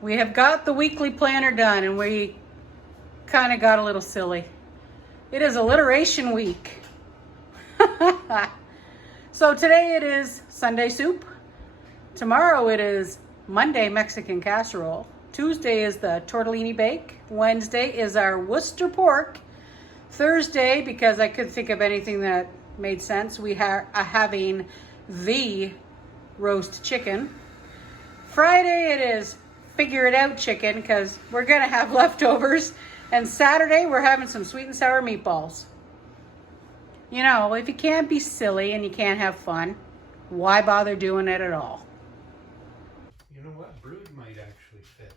We have got the weekly planner done and we kind of got a little silly. It is alliteration week. So today it is Sunday soup. Tomorrow it is Monday Mexican casserole. Tuesday is the tortellini bake. Wednesday is our Worcester pork. Thursday, because I couldn't think of anything that made sense, we are having the roast chicken. Friday it is figure it out chicken because we're gonna have leftovers. And Saturday we're having some sweet and sour meatballs. You know, if you can't be silly and you can't have fun, why bother doing it at all? You know what? Brood might actually fit.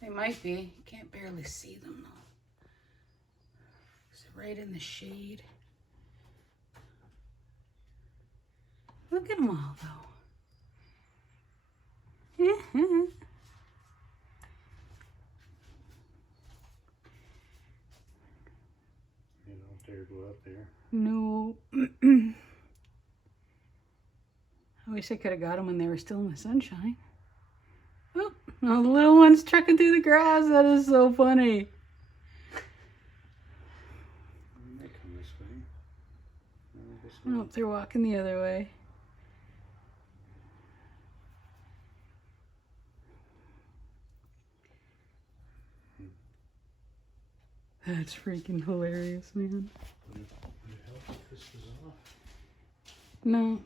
They might be. You can't barely see them though. Is it right in the shade? Look at them all though. You don't dare go out there. No. I wish I could have got them when they were still in the sunshine. Oh, all the little ones trekking through the grass. That is so funny. They come this way. Oh, they're walking the other way. That's freaking hilarious, man. Would it help if this was off? No.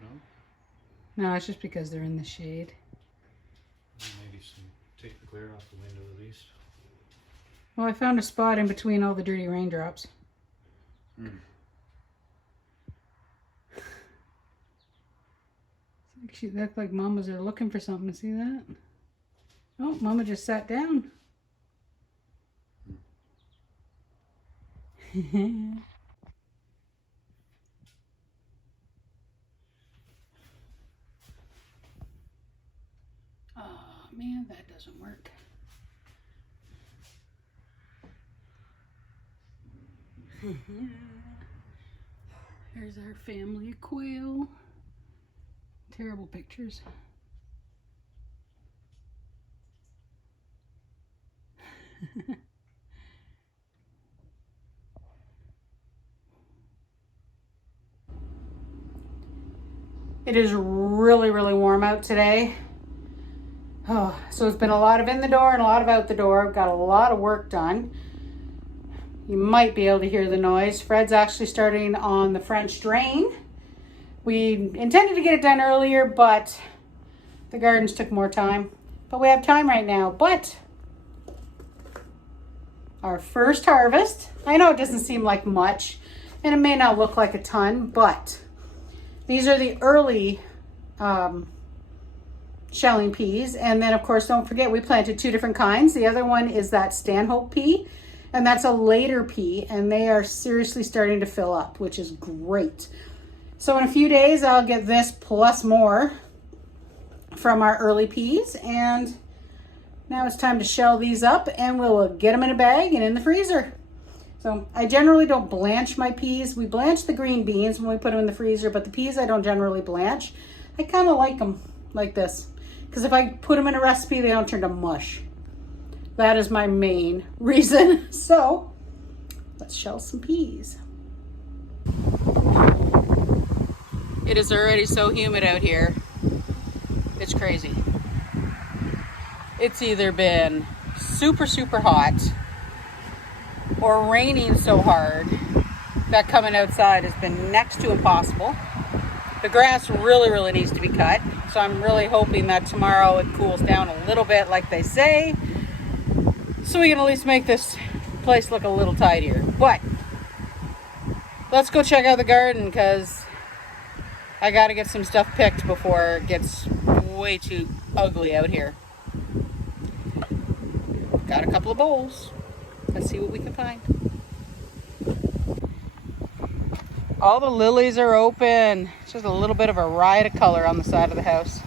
No? No, it's just because they're in the shade. Maybe take the glare off the window at least. Well, I found a spot in between all the dirty raindrops. She looked like Mama's are looking for something. See that? Oh, Mama just sat down. Oh man, that doesn't work. There's our family of quail. Terrible pictures. It is really, really warm out today. Oh, so it's been a lot of in the door and a lot of out the door. I've got a lot of work done. You might be able to hear the noise. Fred's actually starting on the French drain. We intended to get it done earlier, but the gardens took more time. But we have time right now. But our first harvest, I know it doesn't seem like much, and it may not look like a ton, but these are the early shelling peas. And then, of course, don't forget, we planted two different kinds. The other one is that Stanhope pea, and that's a later pea, and they are seriously starting to fill up, which is great. So in a few days, I'll get this plus more from our early peas. And now it's time to shell these up and we'll get them in a bag and in the freezer. So I generally don't blanch my peas. We blanch the green beans when we put them in the freezer, but the peas I don't generally blanch. I kind of like them like this, because if I put them in a recipe, they don't turn to mush. That is my main reason. So let's shell some peas. It is already so humid out here. It's crazy. It's either been super, super hot or raining so hard that coming outside has been next to impossible. The grass really, really needs to be cut. So I'm really hoping that tomorrow it cools down a little bit like they say, so we can at least make this place look a little tidier. But let's go check out the garden because I got to get some stuff picked before it gets way too ugly out here. Got a couple of bowls. Let's see what we can find. All the lilies are open. It's just a little bit of a riot of color on the side of the house.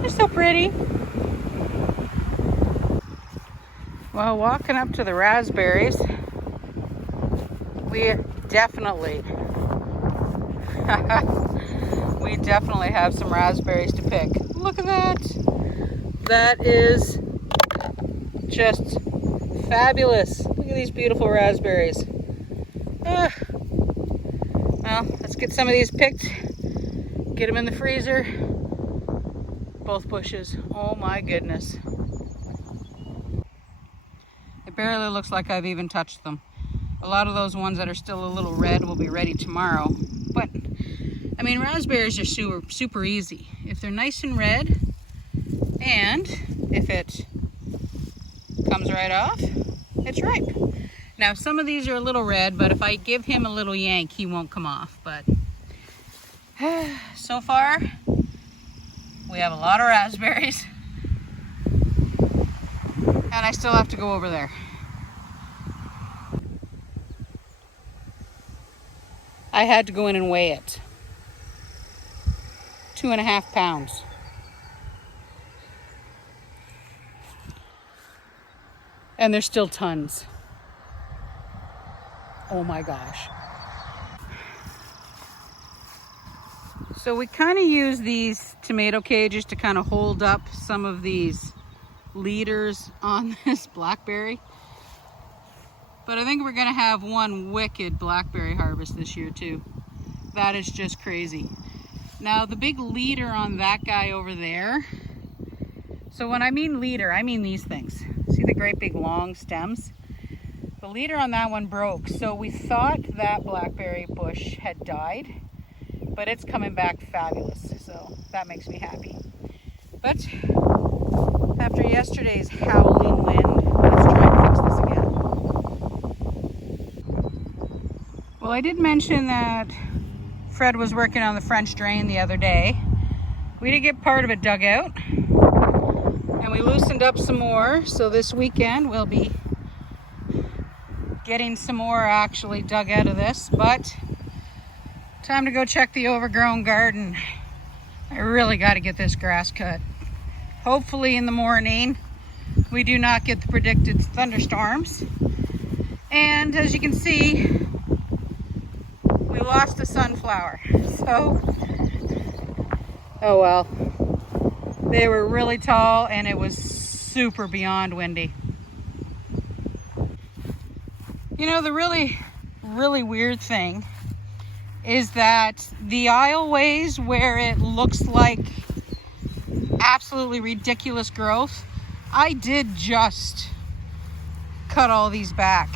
They're so pretty. Well, walking up to the raspberries, we definitely definitely have some raspberries to pick. Look at that. That is just fabulous. Look at these beautiful raspberries. Well, let's get some of these picked. Get them in the freezer. Both bushes. Oh my goodness. It barely looks like I've even touched them. A lot of those ones that are still a little red will be ready tomorrow. But, I mean, raspberries are super easy. If they're nice and red, and if it comes right off, it's ripe. Now, some of these are a little red, but if I give him a little yank, he won't come off. But so far, we have a lot of raspberries. And I still have to go over there. I had to go in and weigh it. 2.5 pounds. And there's still tons. Oh my gosh. So we kind of use these tomato cages to kind of hold up some of these leaders on this blackberry. But I think we're gonna have one wicked blackberry harvest this year too. That is just crazy. Now the big leader on that guy over there. So when I mean leader, I mean these things. See the great big long stems? The leader on that one broke. So we thought that blackberry bush had died, but it's coming back fabulous. So that makes me happy. But after yesterday's howling wind, let's try and fix this again. Well, I did mention that Fred was working on the French drain the other day. We did get part of it dug out, and we loosened up some more. So this weekend we'll be getting some more actually dug out of this. But time to go check the overgrown garden. I really got to get this grass cut. Hopefully in the morning we do not get the predicted thunderstorms. And as you can see, we lost a sunflower. So, oh well. They were really tall and it was super beyond windy. You know, the really weird thing is that the aisleways where it looks like absolutely ridiculous growth, I did just cut all these back.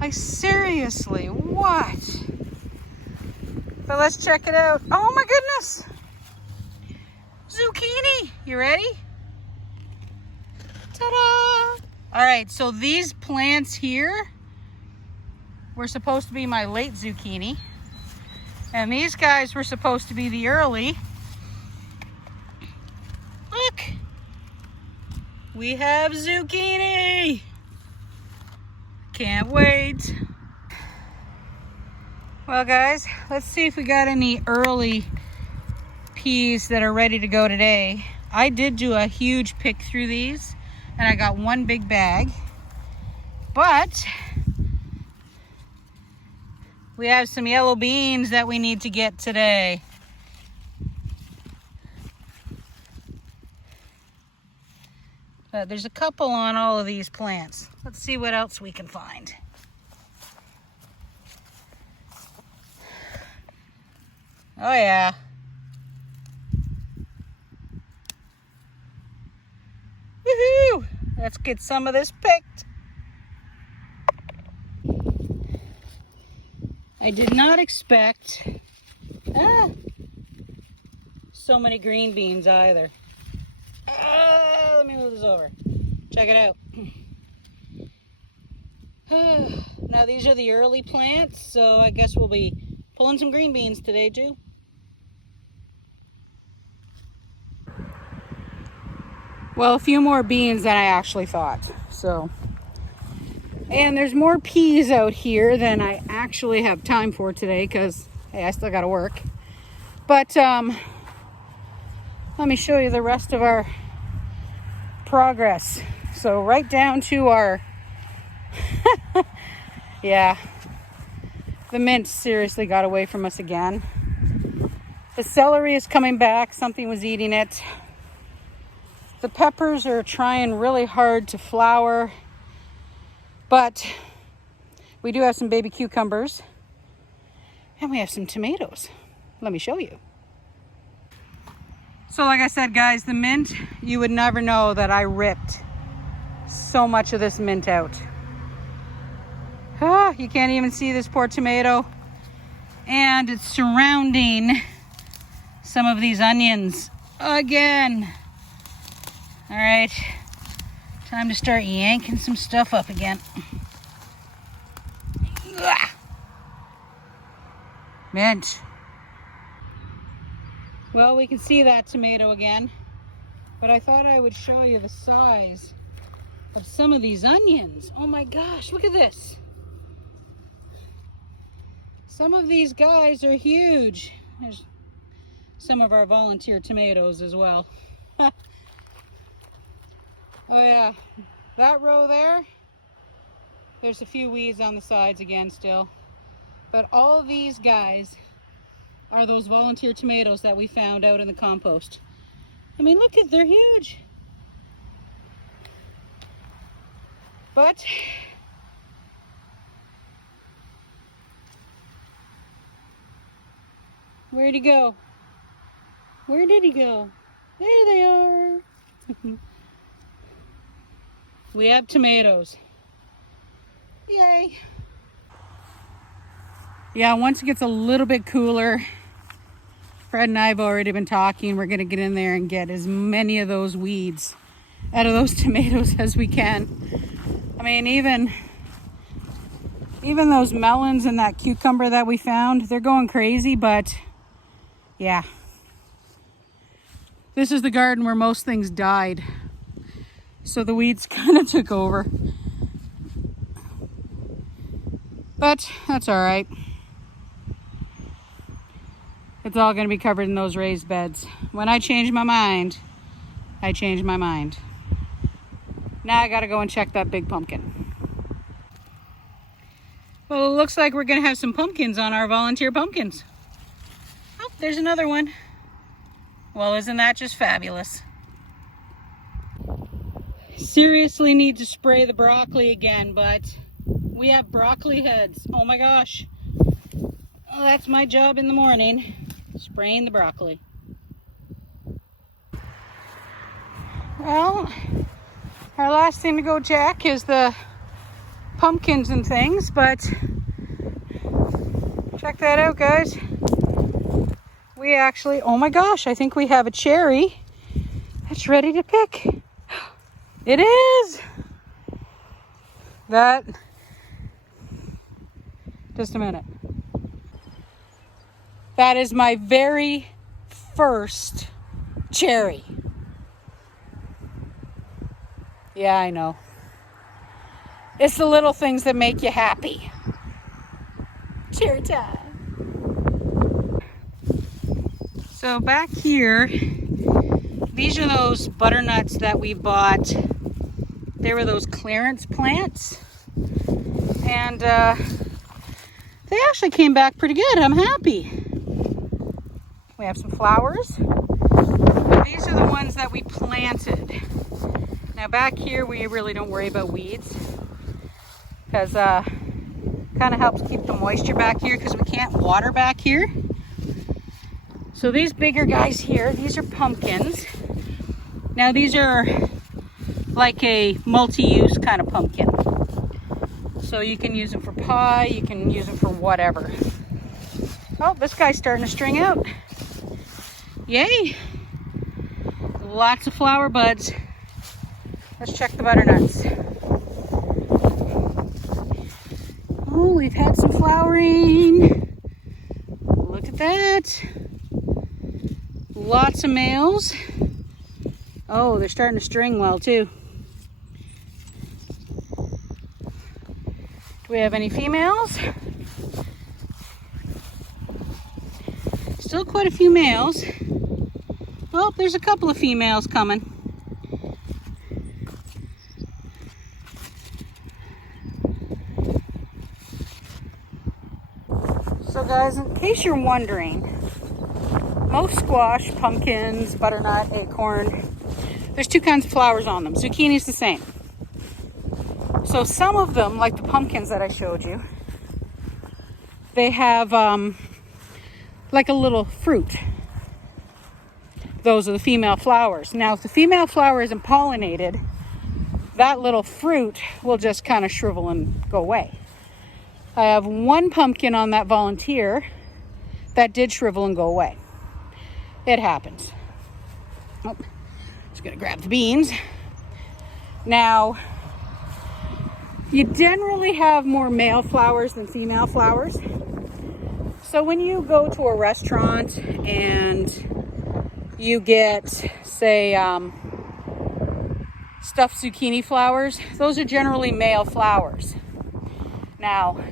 Like seriously, what? But let's check it out. Oh my goodness! Zucchini! You ready? Ta-da! All right, so these plants here were supposed to be my late zucchini. And these guys were supposed to be the early. Look! We have zucchini! Can't wait. Well guys, let's see if we got any early peas that are ready to go today. I did do a huge pick through these and I got one big bag, but we have some yellow beans that we need to get today. But there's a couple on all of these plants. Let's see what else we can find. Oh yeah. Woohoo! Let's get some of this picked. I did not expect so many green beans either. Let me move this over. Check it out. Now these are the early plants, so I guess we'll be pulling some green beans today too. Well, a few more beans than I actually thought. So, and there's more peas out here than I actually have time for today because, hey, I still got to work. But let me show you the rest of our progress. So right down to our, yeah, the mint seriously got away from us again. The celery is coming back. Something was eating it. The peppers are trying really hard to flower, but we do have some baby cucumbers and we have some tomatoes. Let me show you. So like I said, guys, the mint, you would never know that I ripped so much of this mint out. Ah, you can't even see this poor tomato. And it's surrounding some of these onions again. All right, time to start yanking some stuff up again. Ugh. Mint. Well, we can see that tomato again, but I thought I would show you the size of some of these onions. Oh my gosh, look at this. Some of these guys are huge. There's some of our volunteer tomatoes as well. Oh yeah, that row there, there's a few weeds on the sides again still. But all these guys are those volunteer tomatoes that we found out in the compost. I mean, look at, they're huge. But where'd he go? Where did he go? There they are. We have tomatoes. Yay. Yeah, once it gets a little bit cooler, Fred and I have already been talking. We're going to get in there and get as many of those weeds out of those tomatoes as we can. I mean, even those melons and that cucumber that we found, they're going crazy, but yeah. This is the garden where most things died. So the weeds kind of took over. But that's all right. It's all going to be covered in those raised beds. When I change my mind, I change my mind. Now I got to go and check that big pumpkin. Well, it looks like we're going to have some pumpkins on our volunteer pumpkins. Oh, there's another one. Well, isn't that just fabulous? Seriously need to spray the broccoli again, but we have broccoli heads. Oh my gosh. Oh, that's my job in the morning, spraying the broccoli. Well, our last thing to go check is the pumpkins and things, but check that out, guys. We actually, oh my gosh, I think we have a cherry that's ready to pick. It is. That, just a minute. That is my very first cherry. Yeah, I know. It's the little things that make you happy. Cherry time. So back here, these are those butternuts that we bought. They were those clearance plants. And they actually came back pretty good. I'm happy. We have some flowers. These are the ones that we planted. Now back here, we really don't worry about weeds, because kind of helps keep the moisture back here, because we can't water back here. So these bigger guys here, these are pumpkins. Now these are like a multi-use kind of pumpkin. So you can use them for pie, you can use them for whatever. Oh, this guy's starting to string out. Yay! Lots of flower buds. Let's check the butternuts. Oh, we've had some flowering. Look at that. Lots of males. Oh, they're starting to string well too. Do we have any females? Still quite a few males. Oh, there's a couple of females coming. So guys, in case you're wondering, most squash, pumpkins, butternut, acorn, there's two kinds of flowers on them. Zucchini's the same. So some of them, like the pumpkins that I showed you, they have like a little fruit. Those are the female flowers. Now, if the female flower isn't pollinated, that little fruit will just kind of shrivel and go away. I have one pumpkin on that volunteer that did shrivel and go away. It happens. Oh, just gonna grab the beans. Now, you generally have more male flowers than female flowers. So when you go to a restaurant and you get, say, stuffed zucchini flowers, those are generally male flowers. Now,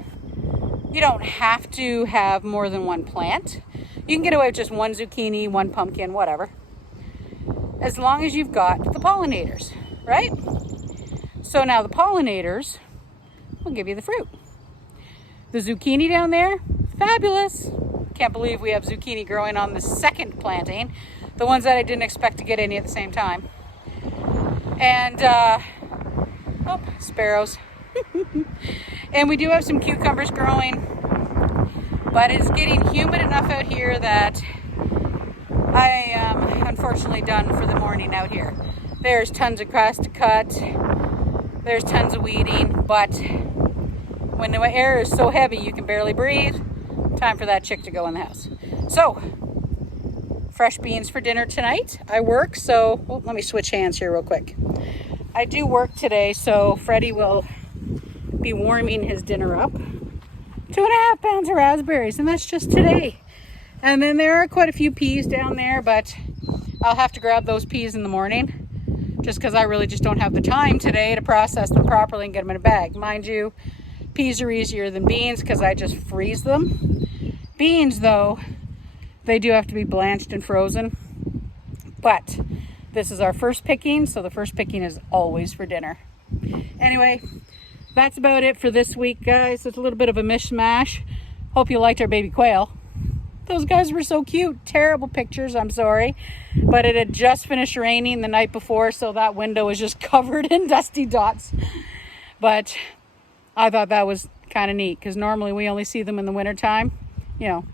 you don't have to have more than one plant. You can get away with just one zucchini, one pumpkin, whatever, as long as you've got the pollinators, right? So now the pollinators will give you the fruit. The zucchini down there, fabulous. Can't believe we have zucchini growing on the second planting, the ones that I didn't expect to get any at the same time. And, sparrows. And we do have some cucumbers growing, but it's getting humid enough out here that I am unfortunately done for the morning out here. There's tons of grass to cut. There's tons of weeding, but when the air is so heavy you can barely breathe, time for that chick to go in the house. So, fresh beans for dinner tonight. I work, so let me switch hands here real quick. I do work today, so Freddie will be warming his dinner up. 2.5 pounds of raspberries, and that's just today. And then there are quite a few peas down there, but I'll have to grab those peas in the morning just because I really just don't have the time today to process them properly and get them in a bag. Mind you, peas are easier than beans because I just freeze them. Beans, though, they do have to be blanched and frozen. But this is our first picking, so the first picking is always for dinner. Anyway, that's about it for this week, guys. It's a little bit of a mishmash. Hope you liked our baby quail. Those guys were so cute. Terrible pictures, I'm sorry. But it had just finished raining the night before, so that window was just covered in dusty dots. But I thought that was kind of neat, because normally we only see them in the wintertime. You know,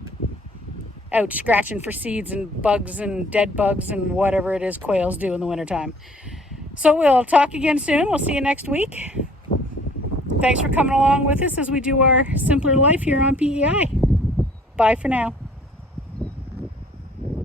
out scratching for seeds and bugs and dead bugs and whatever it is quails do in the wintertime. So we'll talk again soon. We'll see you next week. Thanks for coming along with us as we do our simpler life here on PEI. Bye for now.